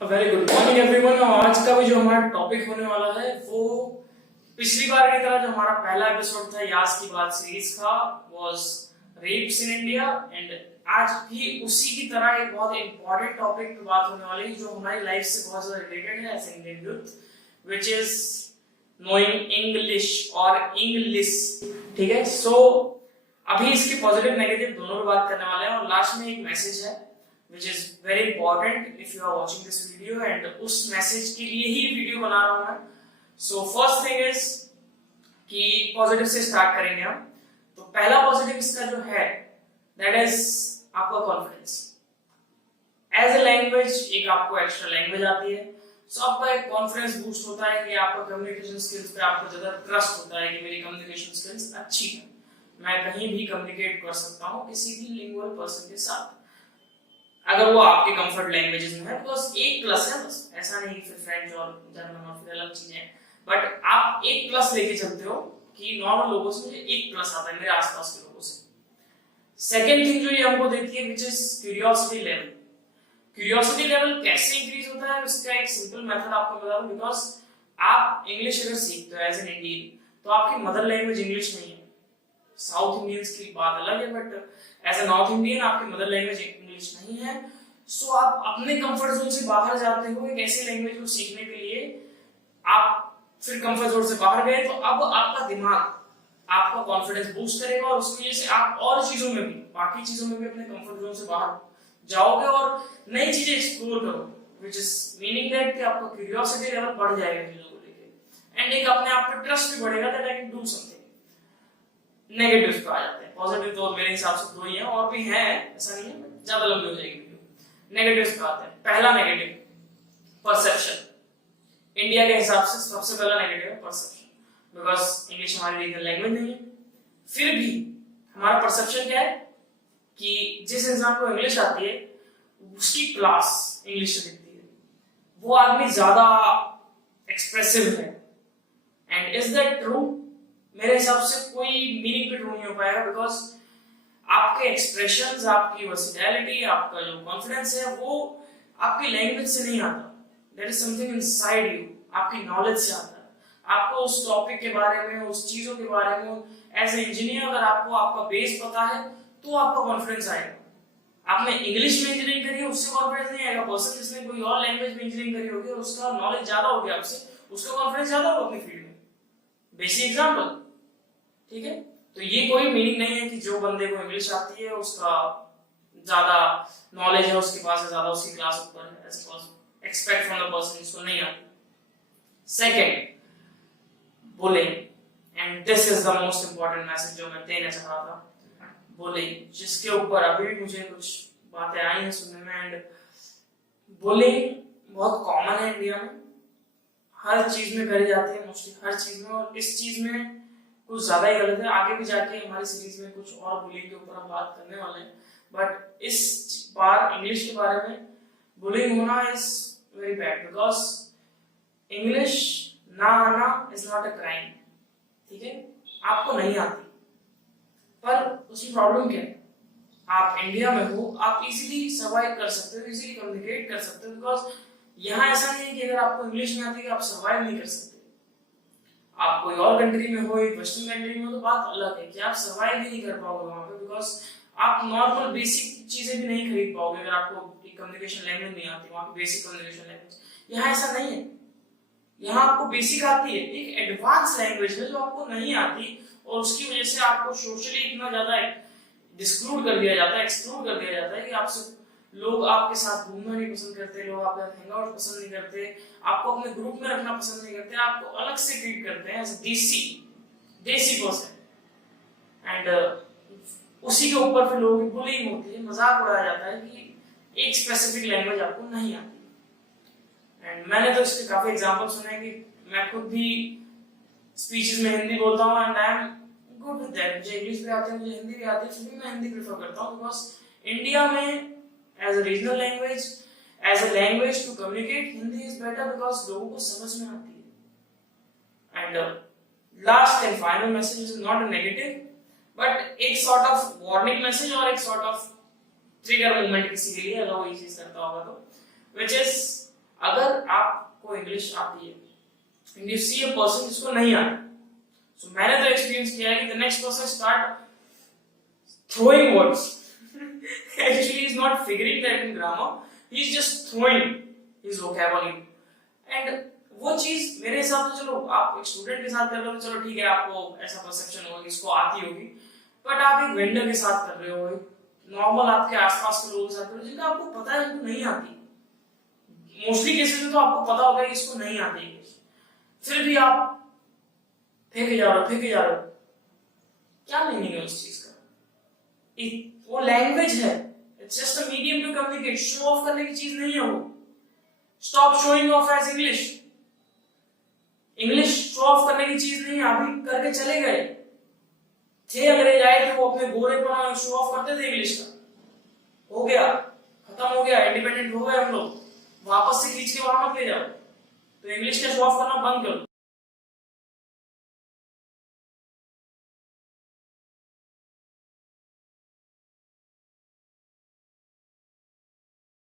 Very good morning everyone. आज का भी जो हमारा टॉपिक होने वाला है वो पिछली बार की तरह जो हमारा पहला एपिसोड था यास की बात सीरीज का was raps in India, and आज भी उसी की तरह एक बहुत इंपॉर्टेंट टॉपिक पे बात होने वाली है जो हमारी लाइफ से बहुत ज्यादा रिलेटेड है as Indian youth, which is knowing English और इंग्लिश। ठीक है, सो अभी इसके पॉजिटिव नेगेटिव दोनों पे बात करने वाले हैं और लास्ट में एक मैसेज है which is very important if you are watching this video, and उस मैसेज के लिए ही वीडियो बना रहा हूं मैं। So first thing is कि पॉजिटिव से स्टार्ट करेंगे हम। तो पहला पॉजिटिव इसका जो है that is आपका कॉन्फिडेंस। एज ए लैंग्वेज एक आपको एक्स्ट्रा लैंग्वेज आती है, सो आपका एक कॉन्फिडेंस बूस्ट होता है कि आपका कम्युनिकेशन स्किल्स पे आपको ज्यादा ट्रस्ट होता है कि मेरी कम्युनिकेशन स्किल्स अच्छी है, मैं कहीं भी कम्युनिकेट कर सकता हूँ किसी भी लिंगुअल पर्सन के साथ अगर वो आपके कंफर्ट लैंग्वेजेस में है। बिकॉज एक प्लस है, बस ऐसा नहीं फिर फ्रेंच और जर्मन और फिर अलग चीजें, बट आप एक प्लस लेके चलते हो कि नॉर्मल लोगों से मुझे एक प्लस आता है मेरे आसपास के लोगों से। सेकेंड थिंग जो ये हमको देती है which is curiosity level. Curiosity level कैसे इंक्रीज होता है उसका एक सिंपल मेथड आपको बता दूं। बिकॉज आप इंग्लिश अगर सीखते हो एज एन इंडियन तो आपकी मदर लैंग्वेज इंग्लिश नहीं है। साउथ इंडियंस की बात अलग है, but as a North Indian आपकी मदर लैंग्वेज इंग्लिश नहीं है। सो आप अपने कंफर्ट जोन से बाहर जाते हो एक ऐसी लैंग्वेज को सीखने के लिए। आप फिर कंफर्ट जोन से बाहर गए तो अब आपका दिमाग आपका कॉन्फिडेंस बूस्ट करेगा और उसकी वजह से आप और चीजों में भी बाकी चीजों में भी अपने कंफर्ट जोन से बाहर जाओगे और नई चीजें एक्सप्लोर करोगे, व्हिच इज मीनिंग दैट कि आपका क्यूरियोसिटी लेवल बढ़ जाएगा चीजों को लेके, एंड एक अपने आप पे ट्रस्ट भी बढ़ेगा that I can do something. Negatives पे आ जाते हैं। पॉजिटिव तो मेरे हिसाब से दो ही हैं, और भी हैं, ऐसा नहीं है, ज्यादा लंबी हो जाएगी वीडियो। नेगेटिव्स पे आते हैं। पहला नेगेटिव परसेप्शन। इंडिया के हिसाब से सबसे पहला नेगेटिव है परसेप्शन, बिकॉज इंग्लिश हमारी रीजनल लैंग्वेज नहीं है। फिर भी हमारा परसेप्शन क्या है कि जिस इंसान को इंग्लिश आती है उसकी क्लास इंग्लिश से दिखती है, वो आदमी ज्यादा एक्सप्रेसिव है। And is that true? मेरे हिसाब से कोई मीनिंग पे ट्रू नहीं हो पाएगा, बिकॉज आपके एक्सप्रेशंस, आपकी वर्सेटैलिटी, आपका जो कॉन्फिडेंस है वो आपकी लैंग्वेज से नहीं आता। That is something inside you, आपकी नॉलेज से आता है। आपको उस टॉपिक के बारे में, उस चीजों के बारे में एज ए इंजीनियर अगर आपको आपका बेस पता है तो आपका कॉन्फिडेंस आएगा। आपने इंग्लिश में इंजीनियरिंग करी है उससे कॉन्फिडेंस नहीं आएगा। पर्सन जिसने कोई और लैंग्वेज में इंजीनियरिंग करी होगी और उसका नॉलेज ज्यादा होगी आपसे, उसका कॉन्फिडेंस ज्यादा होगा अपनी फील्ड में। बेसिक एग्जांपल, ठीक है। तो ये कोई मीनिंग नहीं है कि जो बंदे को इंग्लिश आती है उसका ज्यादा नॉलेज है, उसके पास है ज्यादा, उसकी क्लास ऊपर है। एक्सपेक्ट फ्रॉम द पर्सन जिसको नहीं आती। Second, bullying, and this is the most important message जो मैं देना चाह रहा था। बुलिंग, जिसके ऊपर अभी भी मुझे कुछ बातें आई हैं सुनने में, एंड बुलिंग बहुत कॉमन है इंडिया में, हर चीज में करी जाती है, मोस्टली हर चीज में, और इस चीज में कुछ ज्यादा ही गलत है। आगे भी जाके हमारी सीरीज में कुछ और बुलिंग के ऊपर हम बात करने वाले हैं, बट इस बार इंग्लिश के बारे में बुलिंग होना is very bad, because English ना आना इज नॉट अ क्राइम। ठीक है, आपको नहीं आती पर उसकी प्रॉब्लम क्या है? आप इंडिया में हो, आप इजीली सर्वाइव कर सकते हो, इजीली कम्युनिकेट कर सकते हो, बिकॉज यहाँ ऐसा नहीं है कि अगर आपको इंग्लिश नहीं आती कि आप सर्वाइव नहीं कर सकते। आप कोई और कंट्री में हो, एक वेस्टर्न कंट्री में हो, तो बात अलग है कि आप सर्वाइव ही नहीं कर पाओगे वहां पे, बिकॉज आप नॉर्मल बेसिक चीजें भी नहीं खरीद पाओगे अगर आपको एक कम्युनिकेशन लैंग्वेज नहीं आती, वहां की बेसिक कम्युनिकेशन लैंग्वेज। यहाँ ऐसा नहीं है, यहाँ आपको बेसिक आती है, एक एडवांस लैंग्वेज है जो आपको नहीं आती, और उसकी वजह से आपको सोशली इतना ज्यादा डिस्क्लूड कर दिया जाता है, एक्सक्लूड कर दिया जाता है कि आपसे लोग आपके साथ घूमना नहीं पसंद करते, लोग आपके साथ हैंग आउट पसंद नहीं करते, आपको अपने ग्रुप में रखना पसंद नहीं करते, आपको अलग से ट्रीट करते हैं एज देसी पर्सन। एंड उसी के ऊपर फिर लोगों की बुलिंग होती है, मजाक उड़ाया जाता है कि एक स्पेसिफिक लैंग्वेज आपको नहीं आती। एंड मैंने तो इसके काफी एग्जांपल सुने हैं कि मैं खुद भी स्पीचेस में हिंदी बोलता हूँ, and I am good with that. मुझे इंग्लिश भी आती है, मुझे हिंदी भी आती है, फिर भी मैं हिंदी प्रेफर करता हूँ, बिकॉज इंडिया में as a regional language, as a language to communicate, Hindi is better because लोगों को समझ में आती है। And last and final message is not a negative, but एक sort of warning message और एक sort of trigger moment किसी के लिए अगर वो ये चीज करता होगा तो, which is अगर आपको इंग्लिश आती है and you see a person जिसको नहीं आती, सो मैंने तो एक्सपीरियंस किया है कि the next person start throwing words. Actually, he's not figuring that in grammar. He's just throwing his vocabulary. And वो चीज मेरे हिसाब से, चलो आप एक स्टूडेंट के साथ कर रहे हो तो चलो ठीक है, आपको ऐसा परसेप्शन होगा कि इसको आती होगी, बट आप एक वेंडर के साथ कर रहे हो, नॉर्मल आपके आसपास के लोगों के साथ कर रहे हो जिनका आपको पता है उनको नहीं आती, मोस्टली केसेस में तो आपको पता होगा कि इसको नहीं आती इंग्लिश, फिर भी आप फेंके जा रहे हो, क्या मीनिंग है उस चीज का? वो लैंग्वेज है, it's just a medium to communicate, show off करने की चीज नहीं है वो। Stop showing off as English, English show off करने की चीज नहीं है, अभी करके चले गए थे अंग्रेज आए थे, वो अपने गोरेपन शो ऑफ करते थे इंग्लिश का, हो गया, खत्म हो गया, इंडिपेंडेंट हो गए हम लोग, वापस से खींच के वहां मत ले जाओ, तो इंग्लिश का शो ऑफ करना बंद करो।